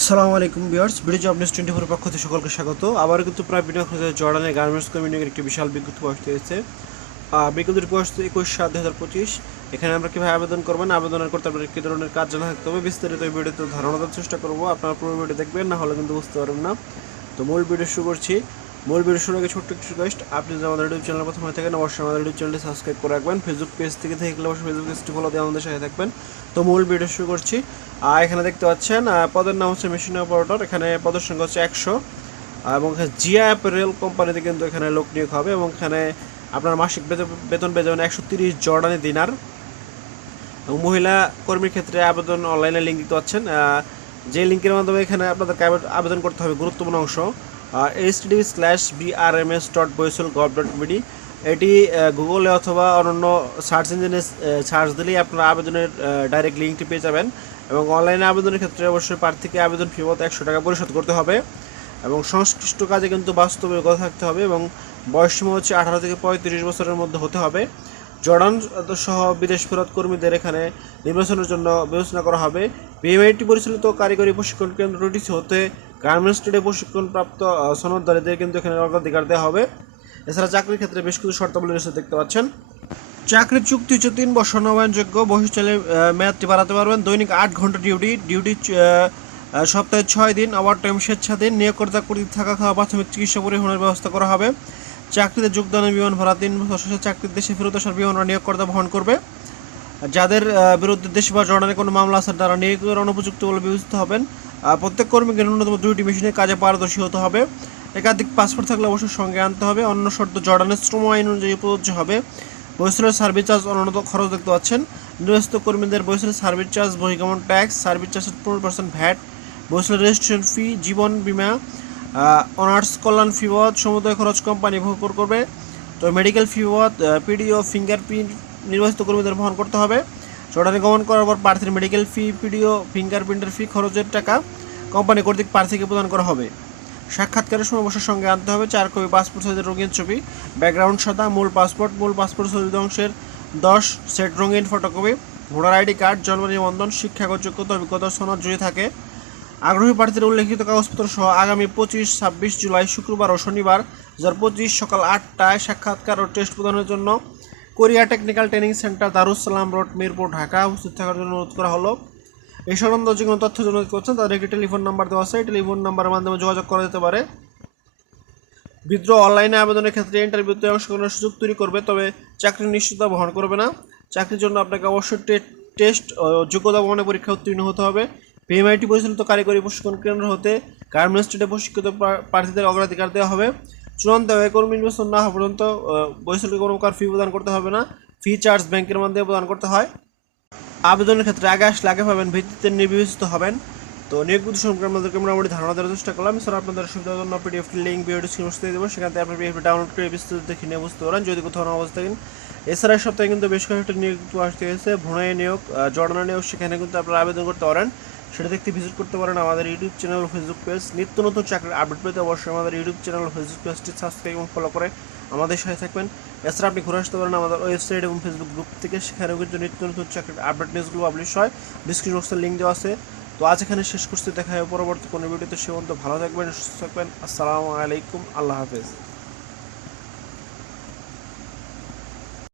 আসসালামু আলাইকুম viewers, video job news 24 পক্ষ থেকে সকলকে স্বাগত। আবারও কিন্তু প্রায় ভিডিও খুঁজে জর্ডানের গার্মেন্টস কর্মী নিয়োগের একটি বিশাল বিজ্ঞপ্তি প্রকাশিত হয়েছে। বিজ্ঞপ্তিটি প্রকাশিত 21/7/2025। এখানে আমরা কীভাবে আবেদন করবেন, আবেদনের করতে আপনাদের কী ধরনের কাজ জানা থাকতে হবে বিস্তারিত এই ভিডিওতে ধারণা দেওয়ার চেষ্টা করবো। আপনারা পুরো ভিডিও দেখবেন, না হলে কিন্তু বুঝতে পারবেন না। তো মূল ভিডিও শুরু করছি। মূল ভিডিও শুরু আগে ছোট্ট একটি রিকোয়েস্ট, আপনি যদি আমাদের ইউটিউব চ্যানেল প্রথম হয়ে থাকেন অবশ্যই আমাদের ইউটিউব চ্যানেলটি সাবস্ক্রাইব করে রাখবেন। ফেসবুক পেজ থেকে দেখলে অবশ্যই ফেসবুক পেজটি ফলো দিয়ে আমাদের সাথে থাকবেন। তো মূল ভিডিও শুরু করছি। এখানে দেখতে পাচ্ছেন পদের নাম হচ্ছে মেশিন অপারেটর। এখানে পদের সংখ্যা হচ্ছে 100 এবং জিয়া অ্যাপারেল কোম্পানিতে কিন্তু এখানে লোক নিয়োগ হবে এবং এখানে আপনার মাসিক বেতন পেয়ে যাবেন 130 জর্ডানি দিনার। এবং মহিলা কর্মীর ক্ষেত্রে আবেদন অনলাইনে লিঙ্ক দিতে পাচ্ছেন, যে লিঙ্কের মাধ্যমে এখানে আপনাদেরকে আবেদন করতে হবে। গুরুত্বপূর্ণ অংশ http:/brms.boisol.gov.bd। এটি গুগলে অথবা অন্যান্য সার্চ ইঞ্জিনে সার্চ দিলেই আপনারা আবেদনের ডাইরেক্ট লিঙ্কটি পেয়ে যাবেন। এবং অনলাইনে আবেদনের ক্ষেত্রে অবশ্যই প্রার্থীকে আবেদন ফি মতো 100 টাকা পরিশোধ করতে হবে এবং সংশ্লিষ্ট কাজে কিন্তু বাস্তবে কথা থাকতে হবে এবং বয়সসীমা হচ্ছে 18 থেকে 35 বছরের মধ্যে হতে হবে। জর্ডান সহ বিদেশ ফেরত কর্মীদের এখানে নির্বাচনের জন্য বিবেচনা করা হবে। বিএমআইটি পরিচালিত কারিগরি প্রশিক্ষণ কেন্দ্র টিটিসি হতে গার্মেন্টস ট্রেডে প্রশিক্ষণপ্রাপ্ত সনদধারীদের কিন্তু এখানে অগ্রাধিকার দেওয়া হবে। এছাড়া চাকরির ক্ষেত্রে বেশ কিছু শর্তাবলী রয়েছে, দেখতে পাচ্ছেন। চাকরির চুক্তি হচ্ছে 3 বছর নবায়নযোগ্য। বয়স চাইলে মেয়াদটি বাড়াতে পারবেন। দৈনিক 8 ঘন্টা ডিউটি সপ্তাহে 6 দিন। ওভার টাইম স্বেচ্ছাধীন। নিয়োগকর্তা কর্তৃক থাকা খাওয়া প্রাথমিক চিকিৎসা পরিবহনের ব্যবস্থা করা হবে। চাকরিতে যোগদানের বিমান ভাড়া 3 বছর শেষে চাকরির দেশে ফেরত আসার বিমান নিয়োগকর্তা বহন করবে। যাদের বিরুদ্ধে দেশে বা জর্ডানে কোনো মামলা আছে তারা নিয়োগের অনুপযুক্ত বলে বিবেচিত হবেন। প্রত্যেক কর্মীকে ন্যূনতম 2টি মেশিনের কাজে পারদর্শী হতে হবে। একাধিক পাসপোর্ট থাকলে অবশ্যই সঙ্গে আনতে হবে। অন্য শর্ত জর্ডানের শ্রম আইন অনুযায়ী প্রযোজ্য হবে। বৈশ্বিক সার্ভিস চার্জ অন্যান্য খরচ দেখতে পাচ্ছেন। নির্বাচিত কর্মীদের বৈশ্বিক সার্ভিস চার্জ, বহির্গমন ট্যাক্স, সার্ভিস চার্জের 15% ভ্যাট, বৈশ্বিক রেজিস্ট্রেশন ফি, জীবন বিমা, অনার্স কল্যাণ ফি বাবদ সমুদায় খরচ কোম্পানি ভোগ করবে। তো মেডিকেল ফি বাবদ পিডিও ফিঙ্গারপ্রিন্ট নির্বাচিত কর্মীদের বহন করতে হবে। জর্ডানে গমন করার পর প্রার্থীর মেডিকেল ফি, পিডিও ফিঙ্গারপ্রিন্টের ফি খরচের টাকা কোম্পানি কর্তৃক প্রার্থীকে প্রদান করা হবে। সাক্ষাৎকারের সময় অবশ্যই সঙ্গে আনতে হবে 4 কপি পাসপোর্ট সাইজের রঙিন ছবি, ব্যাকগ্রাউন্ড সাদা, মূল পাসপোর্ট সাইজের অংশের 10 সেট রঙিন ফটোকপি, ভোটার আইডি কার্ড, জন্ম নিবন্ধন, শিক্ষাগত যোগ্যতা, অভিজ্ঞতার সনদ যদি থাকে। আগ্রহী প্রার্থীদের উল্লেখিত কাগজপত্র সহ আগামী 25-26 জুলাই শুক্রবার ও শনিবার 2025 সকাল 8টায় সাক্ষাৎকার ও টেস্ট প্রদানের জন্য Korea technical training centre, Darus Salam road, Mirpur, Dhaka উপস্থিত থাকার জন্য অনুরোধ করা হলো। এই সংক্রান্ত যে কোনো তথ্য জন্য করছেন তাদের একটি টেলিফোন নাম্বার দেওয়া আছে, এই টেলিফোন নাম্বারের মাধ্যমে যোগাযোগ করা যেতে পারে। বিদ্রোহ অনলাইনে আবেদনের ক্ষেত্রে ইন্টারভিউতে অংশগ্রহণের সুযোগ তৈরি করবে, তবে চাকরির নিশ্চয়তা বহন করবে না। চাকরির জন্য আপনাকে অবশ্যই টেস্ট ও যোগ্যতা প্রমাণের পরীক্ষা উত্তীর্ণ হতে হবে। পিএমআইটি পরিচালিত কারিগরি প্রশিক্ষণ কেন্দ্র হতে গার্মেন্টস ট্রেডে প্রশিক্ষিত প্রার্থীদের অগ্রাধিকার দেওয়া হবে। চূড়ান্ত কর্মী নির্বাচন না হওয়া পর্যন্ত বৈষয়িক কোনো প্রকার ফি প্রদান করতে হবে না। ফি চার্জ ব্যাংকের মাধ্যমে প্রদান করতে হয়। আবেদনের ক্ষেত্রে আগে আসলে আগে পাবেন, ভিত্তিতে নির্বাচিত হবেন। তো নিয়োগ বিধি সম্পর্কে আপনাদেরকে মোটামুটি ধারণা দেওয়ার চেষ্টা করলাম। এছাড়া আপনাদের সুবিধার জন্য পিডিএফটি লিঙ্ক ভিডিও ডিসক্রিপশনে দিয়ে দেবো, সেখান থেকে আপনি পিডিএফটি ডাউনলোড করে বিস্তারিত দেখে নিয়ে বুঝতে পারেন যদি কোথাও না অবস্থা থাকেন। এছাড়া এই সপ্তাহে কিন্তু বেশ কয়েকটা নিয়োগ আসতে গেছে, ভুঁড়াই নিয়োগ, জর্ডানা নিয়োগ, সেখানে কিন্তু আপনারা আবেদন করতে পারেন। সেটা দেখতে ভিজিট করতে পারেন আমাদের ইউটিউব চ্যানেল ও ফেসবুক পেজ। নিত্য নতুন চাকরির আপডেট পেতে অবশ্যই আমাদের ইউটিউব চ্যানেল ও ফেসবুক পেজটি সাবস্ক্রাইব এবং ফলো করে আমাদের সাথে থাকবেন। এছাড়া আপনি ঘুরে আসতে পারেন আমাদের ওয়েবসাইট এবং ফেসবুক গ্রুপ থেকে, সেখানেও কিন্তু নিত্য নতুন চাকরির আপডেট নিউজগুলো পাবলিশ হয়। ডিসক্রিপশন বক্সের লিঙ্ক দেওয়া আছে। তো আজ এখানে শেষ করতে, দেখা হয় পরবর্তী কোনো ভিডিওতে। সে পর্যন্ত ভালো থাকবেন, সুস্থ থাকবেন। আসসালামু আলাইকুম, আল্লাহ হাফেজ।